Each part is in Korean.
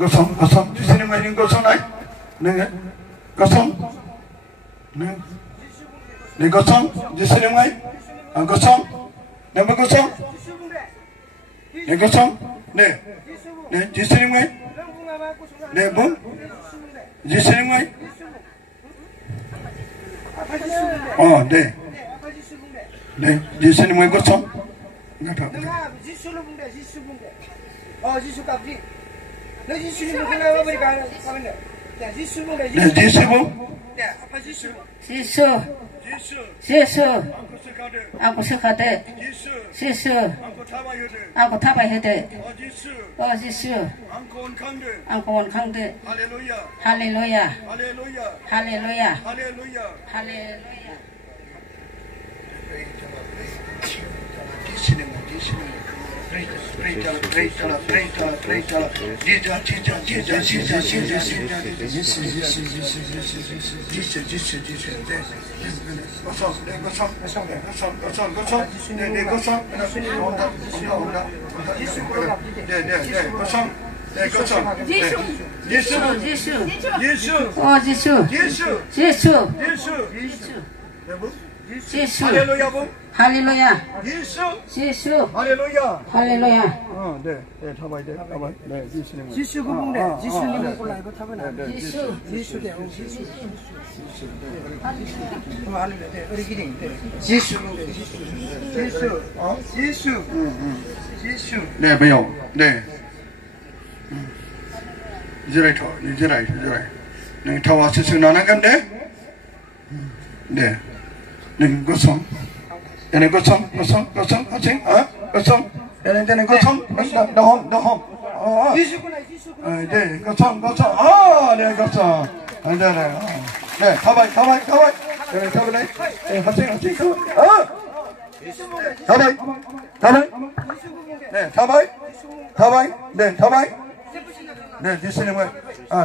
Gosong, di sini mainin gosong naik, nih, gosong, nih gosong, di sini main, gosong, nih gosong, nih, di sini main, nih bung, di sini main, oh, nih, di sini main gosong, nggak tahu. Oh, Jisu kapji. Nah, Jisu ni bukan apa berikan apa ni? Jisu bung dah. Jisu bung. Ya, apa Jisu? Jisu. Aku suka deh. Jisu. Aku tabai deh. Oh, Jisu. Aku on kang deh. Haleluya. 할렐루야. 예수. 할렐루야. 네, 타봐야 돼. 네, 지수님. 지수 부분데. 지수님 골라 이거 타봐라. 지수대. 지수. 네, 매요. 네. 이제라이. 네, 타와 지수 나나간데. 네. 네, 고성. Ini gosong, acing, gosong. Ini gosong, dahom. Oh, ini gosong. Ini gosong. Ini tabai. Ini tabai. Acing. Tabai. Ini tabai. Ini di sini mah.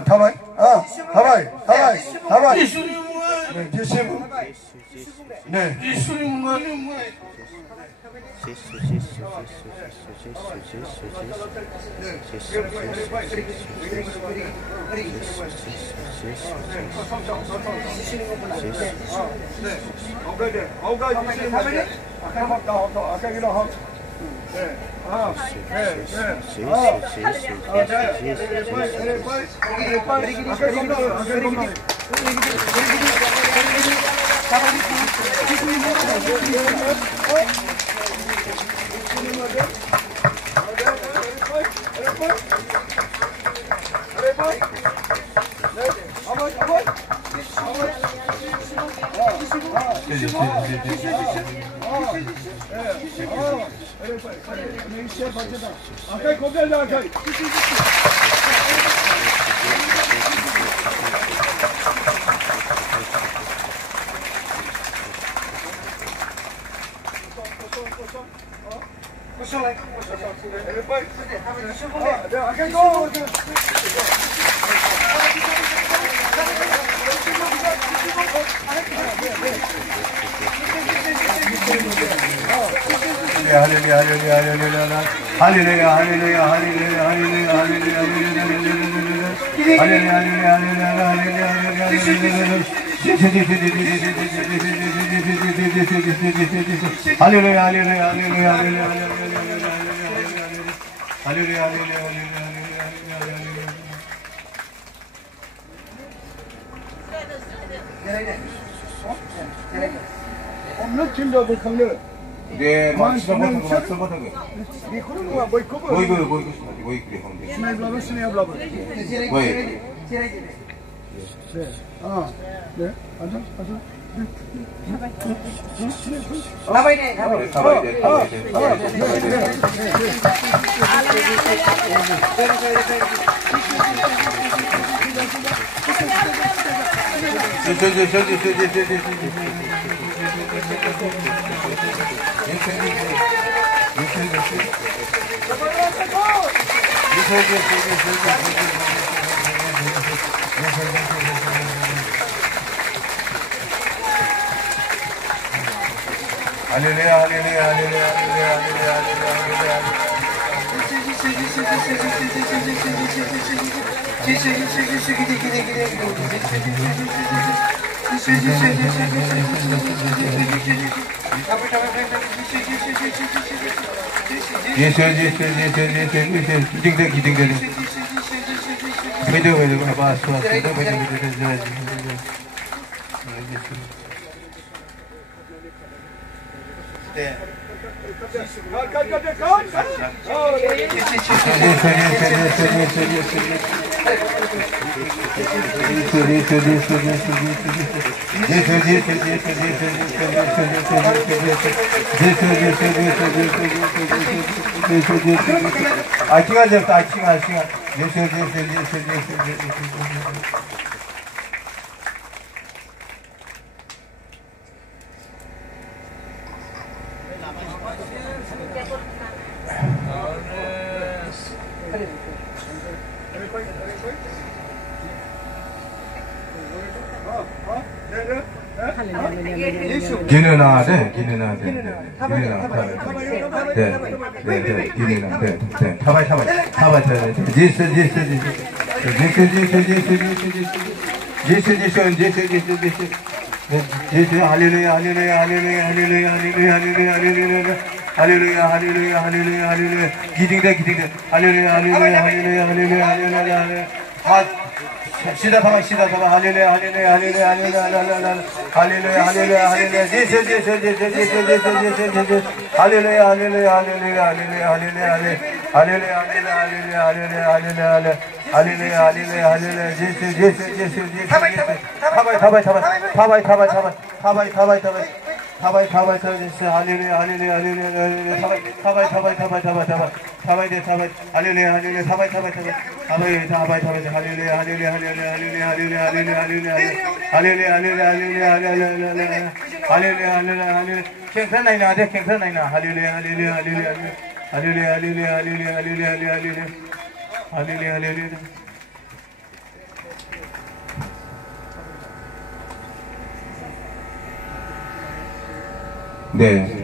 Tabai. Ini di sini. 네. 네, 맞습니다. 네, 그런 거야. 뭐 이거. 뭐 스나이블러. 네. 앉아. 가봐야 돼. 할렐루야, 할렐루야, 할렐루야, 할렐루야, 할렐루야, 기능하대, 시다 봐봐 할렐루야 할렐루야 할렐루야 할렐루야 할렐루야 할렐루야 할렐루야 할렐루야 할렐루야 할렐루야 네.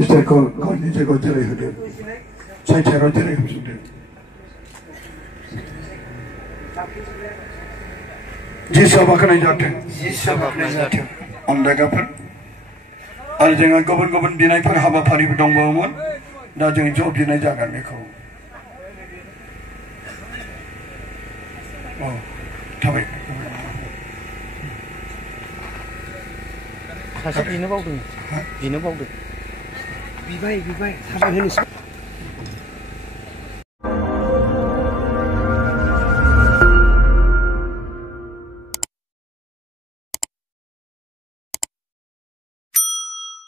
इसे को नीचे को चले गए चाहे चेहरा चले गए सुनते जिस सबक नहीं जाते अंदर का पर और जगह गुबुन दिनाय पर हाबाफारि दंबावोमोन दा जों जब दिनाय जागोन बेखौ थाबाय सासे बिनो बावदों बिबाय थाबाय होनोसै